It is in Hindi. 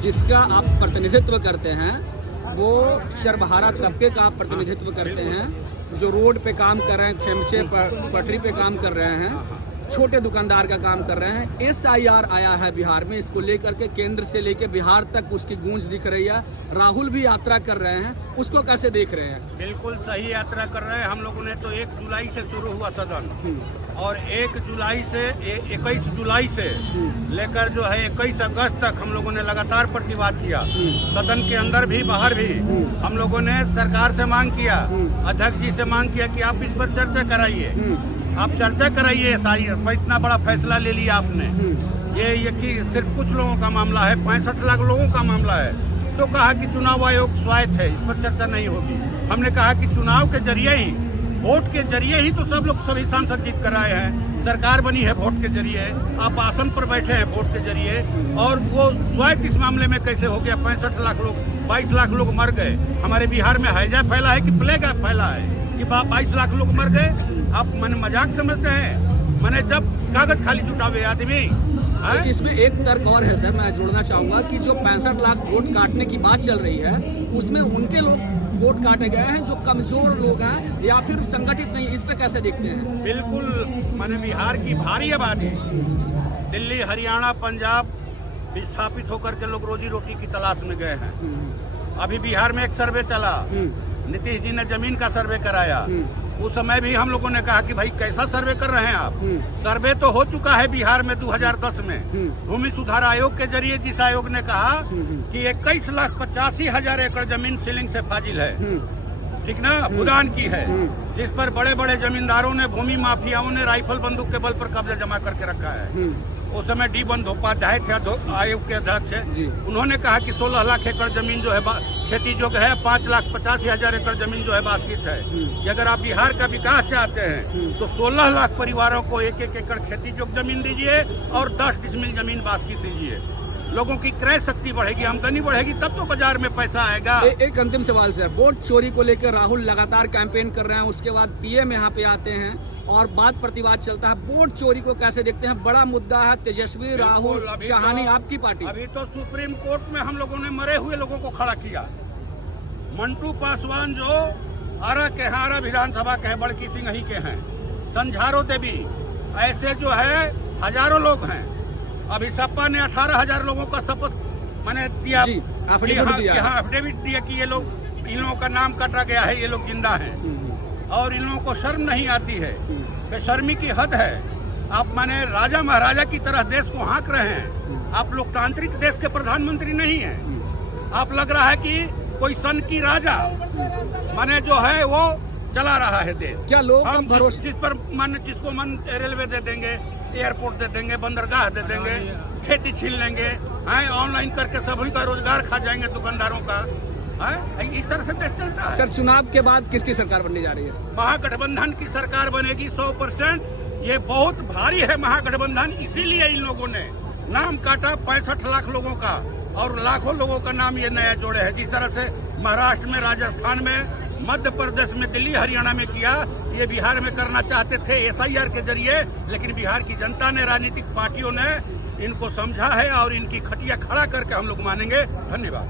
जिसका आप प्रतिनिधित्व करते हैं वो सर्वहारा तबके का आप प्रतिनिधित्व करते हैं, जो रोड पे काम कर रहे हैं, खेमचे पर पटरी पे काम कर रहे हैं, छोटे दुकानदार का काम कर रहे हैं। SIR आया है बिहार में, इसको लेकर के केंद्र से लेके बिहार तक उसकी गूंज दिख रही है। राहुल भी यात्रा कर रहे हैं, उसको कैसे देख रहे हैं? बिल्कुल सही यात्रा कर रहे हैं। हम लोगों ने तो 1 जुलाई से शुरू हुआ सदन, और 1 जुलाई से 21 जुलाई से लेकर जो है 21 अगस्त तक हम लोगों ने लगातार प्रतिवाद किया। सदन के अंदर भी बाहर भी हम लोगों ने सरकार से मांग किया, अध्यक्ष जी से मांग किया कि आप इस पर चर्चा कराइए, आप चर्चा कराइए। इतना बड़ा फैसला ले लिया आपने, ये कि सिर्फ कुछ लोगों का मामला है, 65 लाख लोगों का मामला है। तो कहा कि चुनाव आयोग स्वायत्त है, इस पर चर्चा नहीं होगी। हमने कहा कि चुनाव के जरिए ही, वोट के जरिए ही तो सब लोग सभी सांसद जीत कर आए हैं। सरकार बनी है वोट के जरिए, आप आसन पर बैठे हैं वोट के जरिए, और वो स्वायत्त इस मामले में कैसे हो गया? 65 लाख लोग, 22 लाख लोग मर गए। हमारे बिहार में हैजा फैला है कि प्लेग फैला है कि 22 लाख लोग मर गए? आप मैंने मजाक समझते हैं? मैंने जब कागज खाली जुटावे आदमी। इसमें एक तर्क और है सर, मैं जोड़ना चाहूंगा कि जो 65 लाख वोट काटने की बात चल रही है, उसमें उनके लोग वोट काटे गए हैं जो कमजोर लोग हैं या फिर संगठित नहीं। इस पे कैसे देखते हैं? बिल्कुल, मैंने बिहार की भारी आबादी, दिल्ली, हरियाणा, पंजाब विस्थापित होकर के लोग रोजी रोटी की तलाश में गए हैं। अभी बिहार में एक सर्वे चला, नीतीश जी ने जमीन का सर्वे कराया। उस समय भी हम लोगों ने कहा कि भाई कैसा सर्वे कर रहे हैं आप? सर्वे तो हो चुका है बिहार में 2010 में, भूमि सुधार आयोग के जरिए, जिस आयोग ने कहा कि 21,85,000 एकड़ जमीन सीलिंग से फाजिल है, ठीक ना, भूदान की है, जिस पर बड़े बड़े जमींदारों ने, भूमि माफियाओं ने राइफल बंदूक के बल पर कब्जा जमा करके रखा है। उस समय डी बंदोपाध्याय थे आयोग के अध्यक्ष, उन्होंने कहा कि 16 लाख एकड़ जमीन जो है खेती योग्य है, 5,85,000 एकड़ जमीन जो है बास्कित है। कि अगर आप बिहार का विकास चाहते हैं तो 16 लाख परिवारों को 1-1 एकड़ खेती योग्य जमीन दीजिए और 10 डिसमिल जमीन बास्कित दीजिए। लोगों की क्रय शक्ति बढ़ेगी, आमदनी बढ़ेगी, तब तो बाजार में पैसा आएगा। एक अंतिम सवाल सर, वोट चोरी को लेकर राहुल लगातार कैंपेन कर रहे हैं, उसके बाद PM यहाँ पे आते हैं और बात प्रतिवाद चलता है। वोट चोरी को कैसे देखते हैं? बड़ा मुद्दा है, तेजस्वी, राहुल, शाहानी, आपकी पार्टी। अभी तो सुप्रीम कोर्ट में हम लोगों ने मरे हुए लोगों को खड़ा किया। मंटू पासवान जो आरा के हैं, आरा विधानसभा के हैं, बड़की सिंह ही के हैं, संझारो देवी, ऐसे जो है हजारों लोग हैं। अभी सपा ने 18,000 लोगों का शपथ मैंने दिया, एफिडेविट दिया कि ये लोग, इन लोगों का नाम काटा गया है, ये लोग जिंदा हैं, और इन लोगों को शर्म नहीं आती है। बेशर्मी की हद है। आप माने राजा महाराजा की तरह देश को हाँक रहे हैं। आप लोकतांत्रिक देश के प्रधानमंत्री नहीं हैं। आप लग रहा है कि कोई सन की राजा माने जो है वो चला रहा है देश। क्या लोग हम भरोसे, जिसको मन रेलवे दे देंगे, एयरपोर्ट दे देंगे, बंदरगाह दे देंगे, खेती छीन लेंगे, हैं, ऑनलाइन करके सभी का रोजगार खा जाएंगे दुकानदारों का, हैं? इस तरह से देश चलता है। सर, चुनाव के बाद किसकी सरकार बनने जा रही है? महागठबंधन की सरकार बनेगी 100%। ये बहुत भारी है महागठबंधन, इसीलिए इन लोगों ने नाम काटा 65 लाख लोगों का, और लाखों लोगों का नाम ये नया जोड़े है। जिस तरह से महाराष्ट्र में, राजस्थान में, मध्य प्रदेश में, दिल्ली, हरियाणा में किया, ये बिहार में करना चाहते थे SIR के जरिए, लेकिन बिहार की जनता ने, राजनीतिक पार्टियों ने इनको समझा है और इनकी खटिया खड़ा करके हम लोग मानेंगे। धन्यवाद।